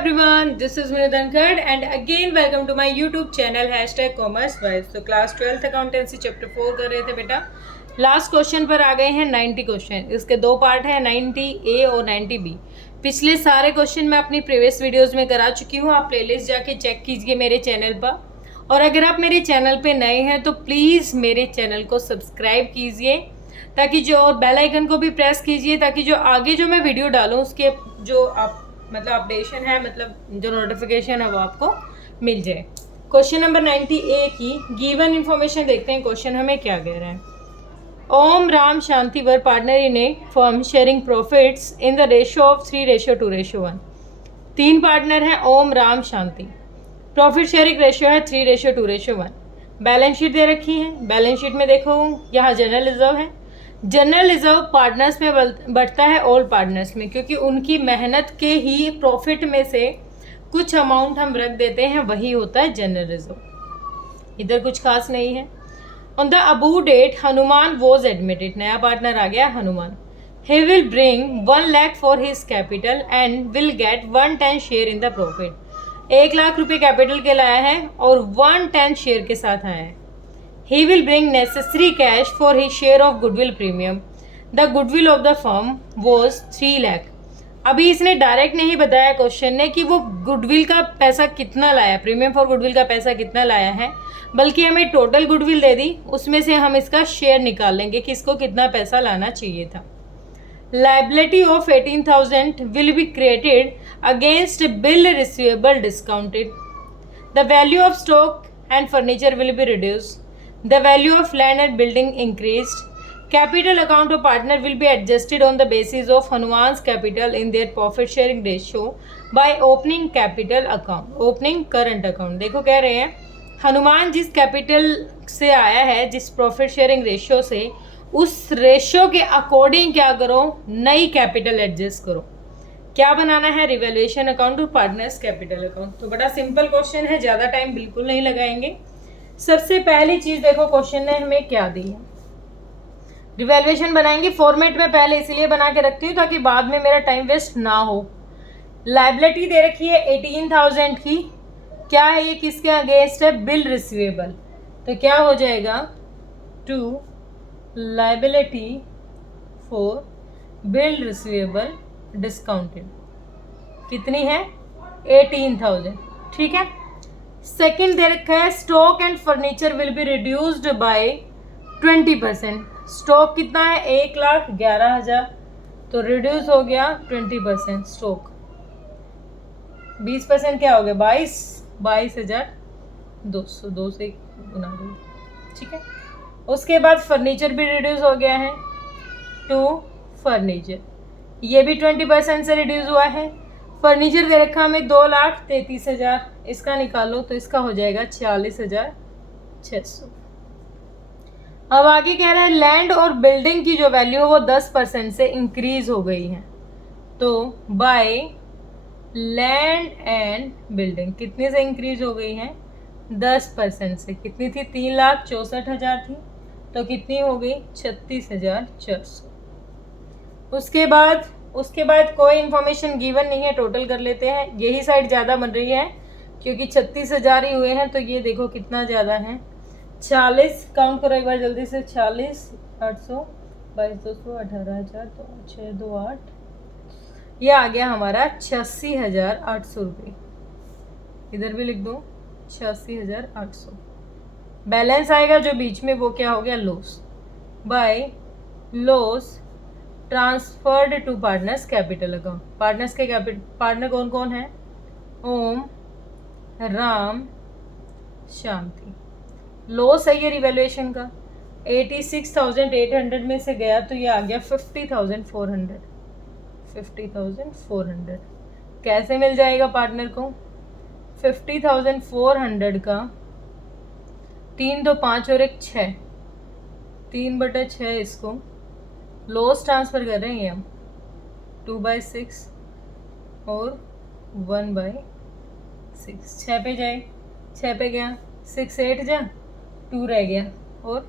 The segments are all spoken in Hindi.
everyone, this is Vinay Dhankad and again welcome to my YouTube channel #commercewise। तो क्लास 12th अकाउंटेंसी चैप्टर 4 कर रहे थे बेटा। लास्ट क्वेश्चन पर आ गए हैं 90 क्वेश्चन। इसके दो पार्ट हैं 90A और 90B। पिछले सारे क्वेश्चन मैं अपनी प्रीवियस वीडियोस में करा चुकी हूँ, आप प्लेलिस्ट जाके चेक कीजिए मेरे चैनल पर। और अगर आप मेरे चैनल पे नए हैं तो प्लीज़ मेरे चैनल को सब्सक्राइब कीजिए, ताकि जो और बेल आइकन को भी प्रेस कीजिए, ताकि जो आगे जो मैं वीडियो डालूँ उसके जो आप मतलब अपडेशन है, मतलब जो नोटिफिकेशन है वो आपको मिल जाए। क्वेश्चन नंबर 90A की गिवन इन्फॉर्मेशन देखते हैं। क्वेश्चन हमें क्या कह रहा है। Om Ram Shanti were partner in a firm sharing profits in the ratio of 3:2:1। तीन पार्टनर हैं Om Ram Shanti. Profit sharing ratio है 3:2:1। बैलेंस शीट दे रखी है। बैलेंस शीट में देखो यहाँ जनरल रिजर्व है। जनरल रिजर्व पार्टनर्स में बढ़ता है ऑल पार्टनर्स में, क्योंकि उनकी मेहनत के ही प्रॉफिट में से कुछ अमाउंट हम रख देते हैं, वही होता है जनरल रिजर्व। इधर कुछ खास नहीं है। On the above date Hanuman was admitted. नया पार्टनर आ गया Hanuman. He will bring 1 lakh for his capital and will get 1/10 share in the profit. 1 lakh रुपये कैपिटल के लाया है और 1/10 शेयर के साथ आया है। He will bring necessary cash for his share of goodwill premium. The goodwill of the firm was 3 lakh. अभी इसने डायरेक्ट नहीं बताया क्वेश्चन ने कि वो गुडविल का पैसा कितना लाया, प्रीमियम फॉर गुडविल का पैसा कितना लाया है, बल्कि हमें टोटल गुडविल दे दी, उसमें से हम इसका शेयर निकाल लेंगे कि इसको कितना पैसा लाना चाहिए था। Liability of 18,000 will be created against bill receivable discounted. The value of stock and furniture will be reduced. The value of land and building increased. Capital account of partner will be adjusted on the basis of Hanuman's capital in their profit sharing ratio by opening capital account, opening current account। देखो कह रहे हैं हनुमान जिस कैपिटल से आया है, जिस प्रॉफिट शेयरिंग रेशियो से, उस रेशियो के अकॉर्डिंग क्या करो, नई कैपिटल एडजस्ट करो। क्या बनाना है, रिवैल्यूएशन अकाउंट और पार्टनर्स कैपिटल अकाउंट। तो बड़ा सिंपल क्वेश्चन है, ज़्यादा टाइम बिल्कुल नहीं लगाएंगे। सबसे पहली चीज देखो क्वेश्चन ने हमें क्या दी है। रिवैल्यूएशन बनाएंगे। फॉर्मेट में पहले इसलिए बना के रखती हूँ ताकि बाद में मेरा टाइम वेस्ट ना हो। लायबिलिटी दे रखी है 18,000 की। क्या है ये, किसके अगेंस्ट है, बिल रिसीवेबल। तो क्या हो जाएगा, to liability for bill receivable discounted. कितनी है, 18,000। ठीक है। सेकेंड दे रखा है stock and furniture will be reduced by 20%। Stock कितना है, 1,11,000, तो रिड्यूस हो गया 20%। स्टॉक 20% क्या हो गया, 22,200, 2 से गुना दो। ठीक है। उसके बाद फर्नीचर भी रिड्यूस हो गया है टू फर्नीचर, ये भी 20% से रिड्यूस हुआ है। फर्नीचर दे रखा हमें 2,33,000, इसका निकालो तो इसका हो जाएगा 46,600। अब आगे कह रहा है लैंड और बिल्डिंग की जो वैल्यू है वो 10% से इंक्रीज हो गई है। तो बाय लैंड एंड बिल्डिंग कितने से इंक्रीज हो गई है, 10% से। कितनी थी, 3,64,000 थी, तो कितनी हो गई, 36,400। उसके बाद कोई इन्फॉर्मेशन गिवन नहीं है, टोटल कर लेते हैं। यही साइड ज़्यादा बन रही है क्योंकि 36,000 ही हुए हैं, तो ये देखो कितना ज़्यादा है, 40। काउंट करो एक बार जल्दी से, 40, 800, 22,200, 18,000, तो 6, 2, 8, ये आ गया हमारा 86,800 रुपये। इधर भी लिख दो 86,800। बैलेंस आएगा जो बीच में, वो क्या हो गया, loss. By loss transferred to partners capital account. Partners के पार्टनर कौन कौन है, ओम राम शांति। लॉस है ये रिवैल्यूएशन का, 86,800 में से गया तो ये आ गया 50,400। 50,400 कैसे मिल जाएगा पार्टनर को, 50,400 का 3, 2, 5 और 1, 6, 3/6 इसको लॉस ट्रांसफ़र कर रहे हैं हम, 2/6 और 1/6। 6 पे जाए, 6 पे गया, 6 8 जा, 2 रह गया, और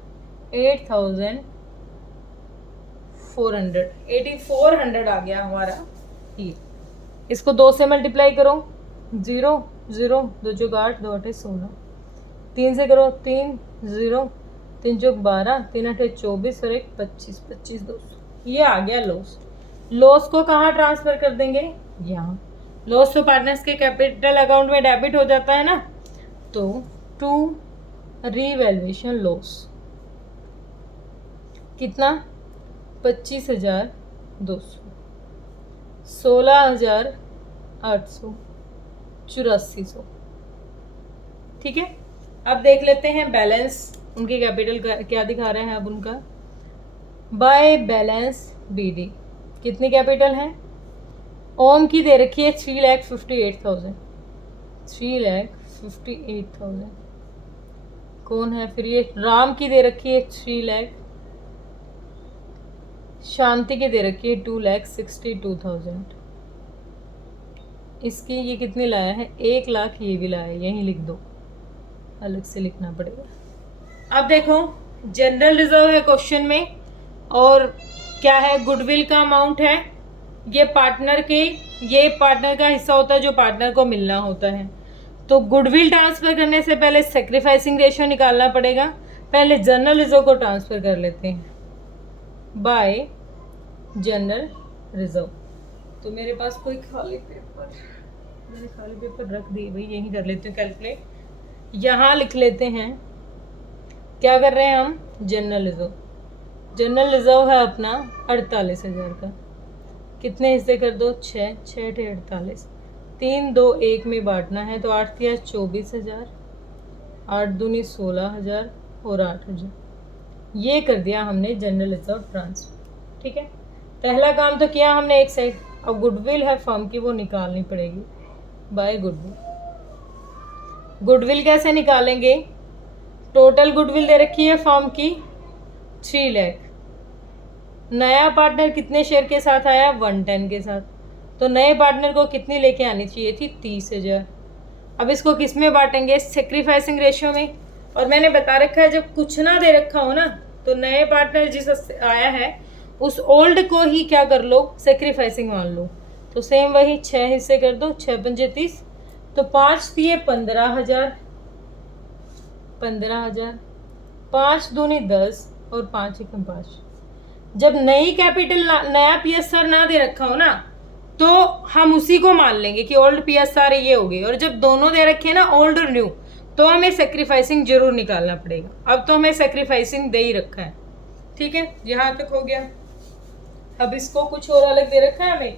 8,400 आ गया हमारा ये। इसको 2 से मल्टीप्लाई करो 0 0 2 चौक 8 2 8 16, 3 से करो 3 0 3 चौक 12 3 8 24 और 1 25 25 200। ये आ गया लॉस। लॉस को कहाँ ट्रांसफर कर देंगे? यहाँ। लॉस तो पार्टनर्स के कैपिटल अकाउंट में डेबिट हो जाता है ना, तो टू रीवैल्यूएशन लॉस कितना? 25,200, 16,800, 8400। ठीक है, अब देख लेते हैं बैलेंस। उनकी कैपिटल क्या दिखा रहे हैं अब उनका। बाय बैलेंस बीडी कितनी कैपिटल है? ओम की दे रखी है 3,58,000, 3,58,000। कौन है फिर ये? राम की दे रखी है 3 लाख, शांति की दे रखी है 2,62,000। इसकी ये कितनी लाया है? 1 लाख ये भी लाया है, यहीं लिख दो, अलग से लिखना पड़ेगा। अब देखो जनरल रिजर्व है क्वेश्चन में, और क्या है? गुडविल का अमाउंट है। ये पार्टनर का हिस्सा होता है जो पार्टनर को मिलना होता है। तो गुडविल ट्रांसफर करने से पहले सेक्रीफाइसिंग रेशियो निकालना पड़ेगा। पहले जनरल रिजर्व को ट्रांसफर कर लेते हैं बाय जनरल रिजर्व। तो मेरे पास कोई खाली पेपर, मैंने खाली पेपर रख दिए भाई, यहीं कर लेते हैं कैलकुलेट। यहाँ लिख लेते हैं, क्या कर रहे हैं हम? General reserve. जनरल रिजर्व है अपना 48,000 का। कितने हिस्से कर दो? 6 6 48, 3 2 1 में बांटना है, तो 8 3 24,000, 8 दूनी 16,000 और 8,000। ये कर दिया हमने जनरल रिजर्व ट्रांसफर। ठीक है, पहला काम तो किया हमने एक साइड। अब गुडविल है फर्म की, वो निकालनी पड़ेगी बाय गुडविल। गुडविल कैसे निकालेंगे? टोटल गुडविल दे रखी है फर्म की 3 लाख। नया पार्टनर कितने शेयर के साथ आया? 110 के साथ। तो नए पार्टनर को कितनी लेके आनी चाहिए थी? 30,000। अब इसको किस में बांटेंगे? सेक्रीफाइसिंग रेशियो में। और मैंने बता रखा है जब कुछ ना दे रखा हो ना, तो नए पार्टनर जिस आया है उस ओल्ड को ही क्या कर लो? सेक्रीफाइसिंग मान लो। तो सेम वही 6 हिस्से कर दो, 6 पंजे 30, तो 5 दिए 15,000, 15,000, 5 दूनी 10 और 5 एकम 5। जब नई कैपिटल नया पीएसआर ना दे रखा हो ना, तो हम उसी को मान लेंगे कि ओल्ड पीएसआर ये हो गई। और जब दोनों दे रखे ना, ओल्ड और न्यू, तो हमें सेक्रीफाइसिंग जरूर निकालना पड़ेगा। अब तो हमें सेक्रीफाइसिंग दे ही रखा है। ठीक है, यहाँ तक हो गया। अब इसको कुछ और अलग दे रखा है हमें,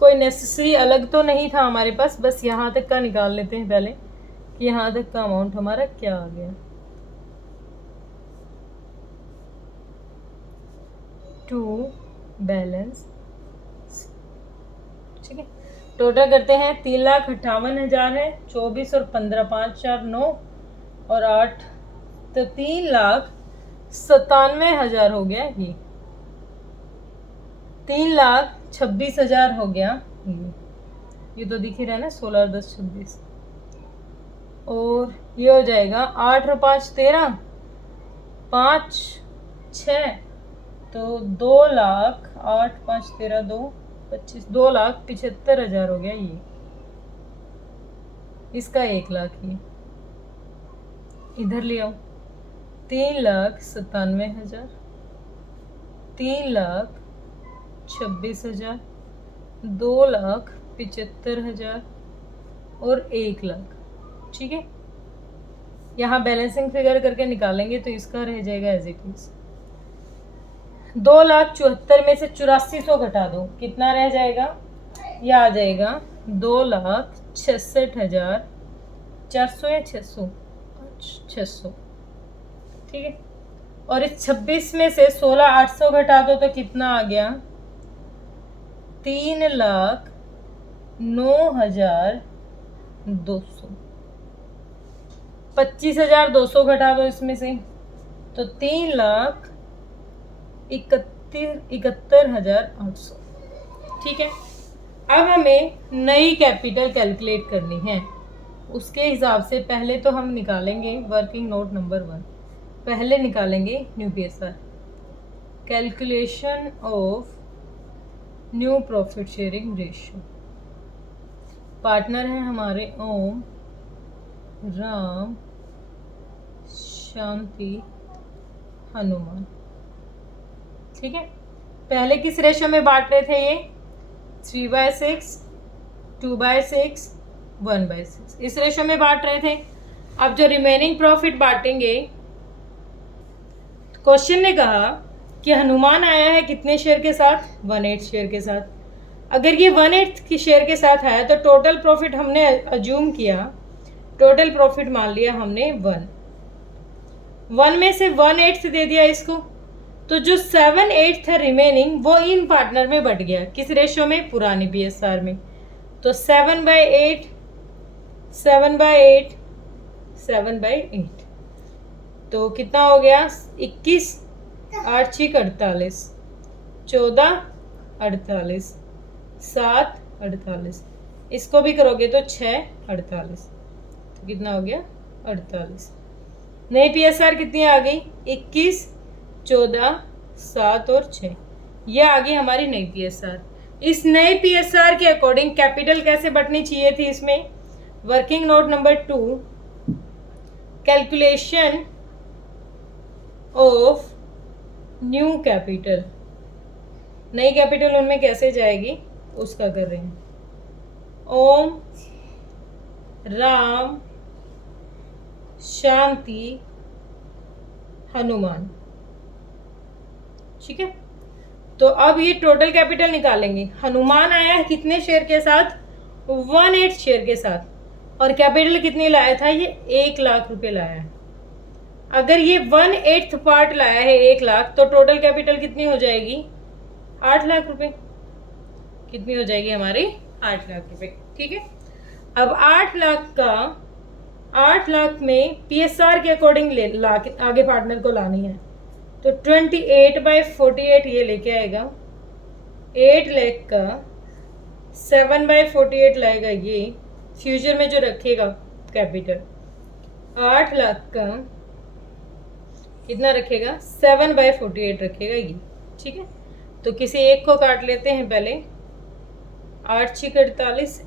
कोई नेसेसरी अलग तो नहीं था हमारे पास, बस यहाँ तक का निकाल लेते हैं पहले कि यहाँ तक का अमाउंट हमारा क्या आ गया। टू बैलेंस, ठीक है, टोटल करते हैं 3,58,000 है, 24 और 15 5 4 9 और 8, तो 3,97,000 हो गया ये। 3,26,000 हो गया ये तो दिख ही रहा है ना, 16 और 10 26, और ये हो जाएगा 8 और 5 13, 5 6, तो 2,00,000, 8 5 13 2 25, 2,75,000 हो गया ये। इसका 1 लाख ये इधर ले आओ, 3,97,000, 3,26,000, 2,75,000 और 1 लाख। ठीक है, यहाँ बैलेंसिंग फिगर करके निकालेंगे तो इसका रह जाएगा एज इट इज। 2,74,000 में से 8400 घटा दो, कितना रह जाएगा? यह आ जाएगा 2,66,400 या 600, 600। ठीक है, और इस 26 में से 16,800 घटा दो तो कितना आ गया? 3,09,200। 25,200 घटा दो इसमें से, तो 3,71,800। ठीक है, अब हमें नई कैपिटल कैलकुलेट करनी है। उसके हिसाब से पहले तो हम निकालेंगे वर्किंग नोट नंबर 1। पहले निकालेंगे new PSR, calculation of new profit sharing ratio. Partner हैं हमारे ओम, राम, शांति, हनुमान। ठीक है, पहले किस रेशो में बांट रहे थे ये? 3/6, 2/6, 1/6, इस रेशो में बांट रहे थे। अब जो रिमेनिंग प्रॉफिट बांटेंगे, क्वेश्चन ने कहा कि हनुमान आया है कितने शेयर के साथ? 1/8 शेयर के साथ। अगर ये 1/8 की शेयर के साथ आया तो टोटल प्रॉफिट हमने अज्यूम किया, टोटल प्रॉफिट मान लिया हमने 1 में से 1/8 दे दिया इसको, तो जो 7/8 था रिमेनिंग वो इन पार्टनर में बट गया। किस रेशो में? पुरानी PSR में। तो 7/8, 7/8, 7/8, तो कितना हो गया? 21, 8 6 48, 14 48, 7 48, इसको भी करोगे तो 6 48, तो कितना हो गया? 48। नई PSR कितनी आ गई? 21, 14, 7 और 6, ये आ गई हमारी नई PSR। इस नई PSR के अकॉर्डिंग कैपिटल कैसे बढ़नी चाहिए थी इसमें? Working note number 2, calculation of new capital. नई कैपिटल उनमें कैसे जाएगी उसका कर रहे हैं। ओम, राम, शांति, हनुमान। ठीक है, तो अब ये टोटल कैपिटल निकालेंगे। हनुमान आया है कितने शेयर के साथ? 1/8 शेयर के साथ, और कैपिटल कितनी लाया था? ये 1 लाख रुपए लाया है। अगर ये 1/8 पार्ट लाया है 1 लाख, तो टोटल कैपिटल कितनी हो जाएगी? 8 लाख रुपए। कितनी हो जाएगी हमारी? 8 लाख रुपए। ठीक है, अब 8 लाख में PSR के अकॉर्डिंग आगे पार्टनर को लानी है, तो 28/48 ये लेके आएगा। 8 लाख का 7/48 लाएगा ये, फ्यूचर में जो रखेगा कैपिटल। 8 लाख का कितना रखेगा? 7/48 रखेगा ये। ठीक है, तो किसी एक को काट लेते हैं पहले। 8 6 48,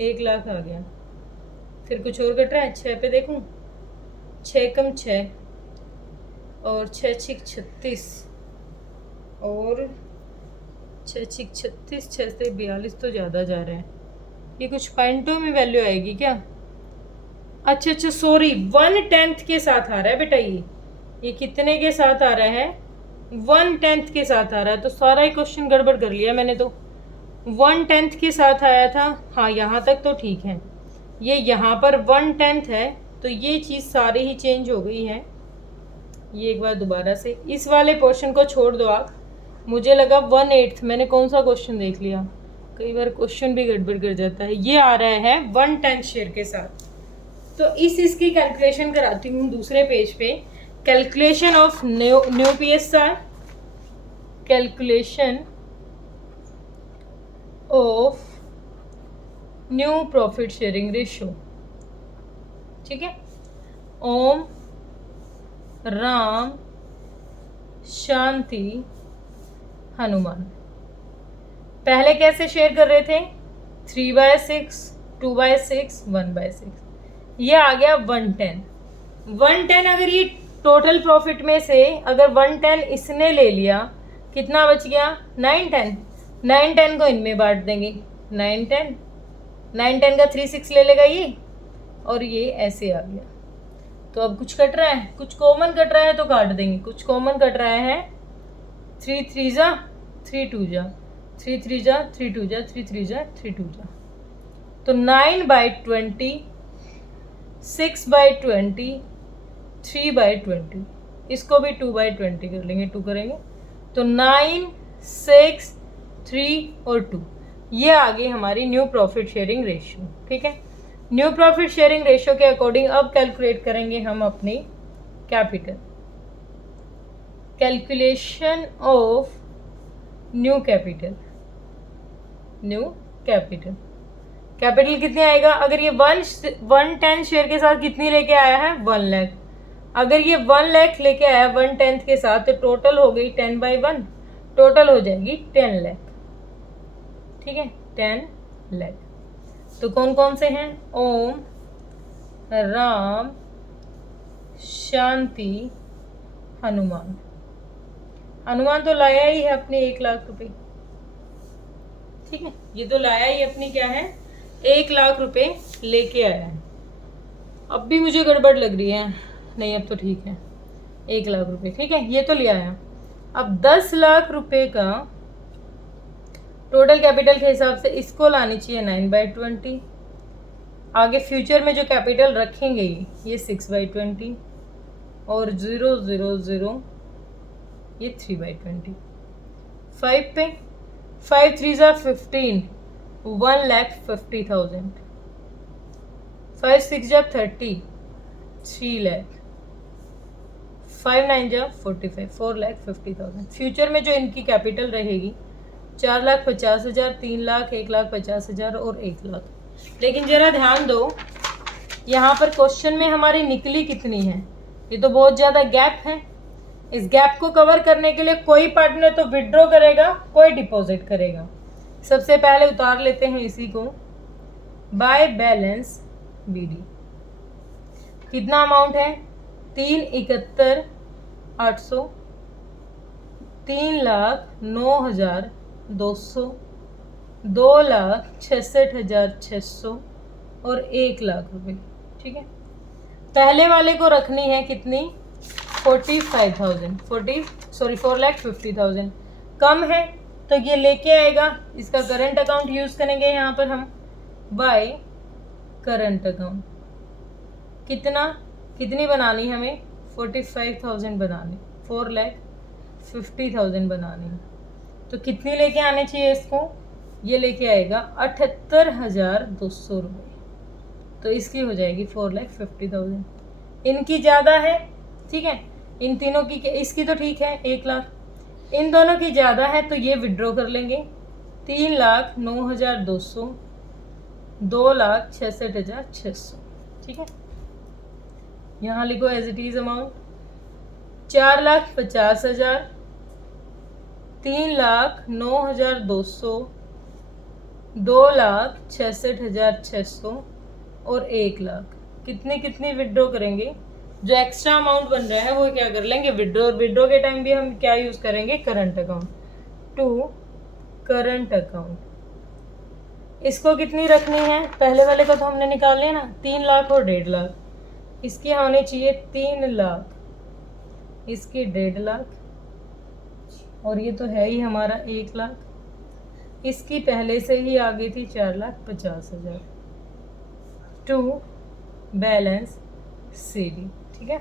1 लाख आ गया। फिर कुछ और कट रहा है? 6 पे देखूं, 6 कम 6 और 6 6 36 और 6 6 36, 6 से 42 तो ज़्यादा जा रहे हैं। ये कुछ पॉइंटों में वैल्यू आएगी क्या? अच्छा सॉरी, 1/10 के साथ आ रहा है बेटा। ये कितने के साथ आ रहा है? 1/10 के साथ आ रहा है। तो सारा ही क्वेश्चन गड़बड़ कर लिया मैंने। तो 1/10 के साथ आया था, हाँ यहाँ तक तो ठीक है। ये यहाँ पर 1/10 है, तो ये चीज़ सारी ही चेंज हो गई है। ये एक बार दोबारा से इस वाले पोर्शन को छोड़ दो आप। मुझे लगा 1/8, मैंने कौन सा क्वेश्चन देख लिया। कई बार क्वेश्चन भी गड़बड़ कर जाता है। ये आ रहा है 1/10 शेयर के साथ। तो इसकी कैलकुलेशन कराती हूँ दूसरे पेज पे। Calculation of new PSR, calculation of new profit sharing ratio. ठीक है, ओम, राम, शांति, हनुमान। पहले कैसे शेयर कर रहे थे? 3/6, 2/6, 1/6। ये आ गया 1/10। 1/10 अगर ये टोटल प्रॉफिट में से अगर 1/10 इसने ले लिया, कितना बच गया? 9/10। 9/10 को इनमें बांट देंगे। 9/10, 9/10 का 3/6 ले लेगा ये, और ये ऐसे आ गया। तो अब कुछ कट रहा है, कुछ कॉमन कट रहा है तो काट देंगे। कुछ कॉमन कट रहा है। 3 3 जा 3 2 जा, 3 3 जा 3 2 जा, 3 3 जा 3 2 जा, तो 9/20, 6/20, 3/20, इसको भी 2/20 कर लेंगे, 2 करेंगे तो 9, 6, 3 और 2। ये आ गई हमारी न्यू प्रॉफिट शेयरिंग रेशियो। ठीक है, न्यू प्रॉफिट शेयरिंग रेशियो के अकॉर्डिंग अब कैलकुलेट करेंगे हम अपनी capital. Calculation of new capital. New capital, capital कितने आएगा? अगर ये 1/10 शेयर के साथ कितनी लेके आया है? 1 लाख। अगर ये 1 लाख लेके आया 1/10 के साथ, तो टोटल हो गई 10/1, टोटल हो जाएगी 10 लाख। ठीक है, 10 लाख। तो कौन कौन से हैं? ओम, राम, शांति, हनुमान। हनुमान तो लाया ही है अपने 1 लाख रुपए, ठीक है, ये तो लाया ही अपनी क्या है, 1 लाख रुपए लेके आया है। अब भी मुझे गड़बड़ लग रही है, नहीं अब तो ठीक है, 1 लाख रुपए, ठीक है, ये तो लिया आया। अब 10 लाख रुपए का टोटल कैपिटल के हिसाब से इसको लानी चाहिए 9/20। आगे फ्यूचर में जो कैपिटल रखेंगे ये 6/20 और 0 0 0 ये 3/20। 5 पे 5 3 जा 15, 1,50,000। 5 6 जा 30, 3 लाख। 5 9 जा 45, 4,50,000। फ्यूचर में जो इनकी कैपिटल रहेगी 4,50,000, 3 लाख, 1,50,000 और 1 लाख। लेकिन जरा ध्यान दो, यहाँ पर क्वेश्चन में हमारी निकली कितनी है, ये तो बहुत ज़्यादा गैप है। इस गैप को कवर करने के लिए कोई पार्टनर तो विड्रॉ करेगा, कोई डिपॉजिट करेगा। सबसे पहले उतार लेते हैं इसी को, बाय बैलेंस बीडी। कितना अमाउंट है? 3,71,800, 3,09,200, 2,66,600 और 1 लाख रुपए, ठीक है। पहले वाले को रखनी है कितनी? 45,000, 4,50,000। कम है तो ये लेके आएगा, इसका करंट अकाउंट यूज करेंगे यहाँ पर हम, बाय करंट अकाउंट। कितनी बनानी हमें? 45,000 बनानी, 4,50,000 बनानी। तो कितनी लेके आने चाहिए इसको? ये लेके आएगा 78,200 रुपये। तो इसकी हो जाएगी 4,50,000। इनकी ज़्यादा है, ठीक है, इन तीनों की, इसकी तो ठीक है 1 लाख, इन दोनों की ज़्यादा है तो ये विड्रॉ कर लेंगे। 3,09,200, 2,66,600, ठीक है। यहाँ लिखो एज इट इज अमाउंट 4,50,000, 3,09,200, 2,66,600 और 1 लाख। कितनी विड्रॉ करेंगे? जो एक्स्ट्रा अमाउंट बन रहा है वो क्या कर लेंगे? विड्रॉ के टाइम भी हम क्या यूज करेंगे? Current account. To current account. इसको कितनी रखनी है? पहले वाले को तो हमने निकाल लिया ना, 3 लाख और 1.5 लाख। इसकी होनी चाहिए 3 लाख, इसकी 1.5 लाख, और ये तो है ही हमारा 1 लाख। इसकी पहले से ही आ गई थी 4,50,000। टू बैलेंस सीडी, ठीक है।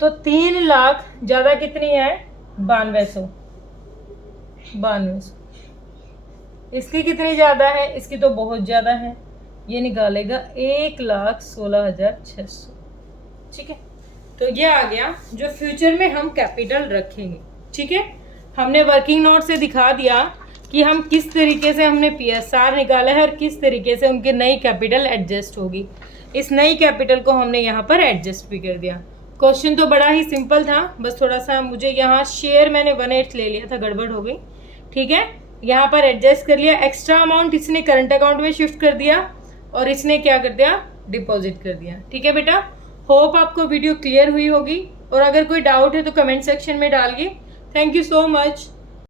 तो 3 लाख ज़्यादा कितनी है? 9200। इसकी कितनी ज़्यादा है? इसकी तो बहुत ज़्यादा है, ये निकालेगा 1,16,600, ठीक है। तो ये आ गया जो फ्यूचर में हम कैपिटल रखेंगे, ठीक है। हमने वर्किंग नोट से दिखा दिया कि हम किस तरीके से हमने PSR निकाला है और किस तरीके से उनकी नई कैपिटल एडजस्ट होगी। इस नई कैपिटल को हमने यहाँ पर एडजस्ट भी कर दिया। क्वेश्चन तो बड़ा ही सिंपल था, बस थोड़ा सा मुझे यहाँ शेयर मैंने 1/8 ले लिया था, गड़बड़ हो गई, ठीक है। यहाँ पर एडजस्ट कर लिया, एक्स्ट्रा अमाउंट इसने करंट अकाउंट में शिफ्ट कर दिया और इसने क्या कर दिया? डिपॉजिट कर दिया, ठीक है बेटा। होप आपको वीडियो क्लियर हुई होगी, और अगर कोई डाउट है तो कमेंट सेक्शन में डालिए। Thank you so much.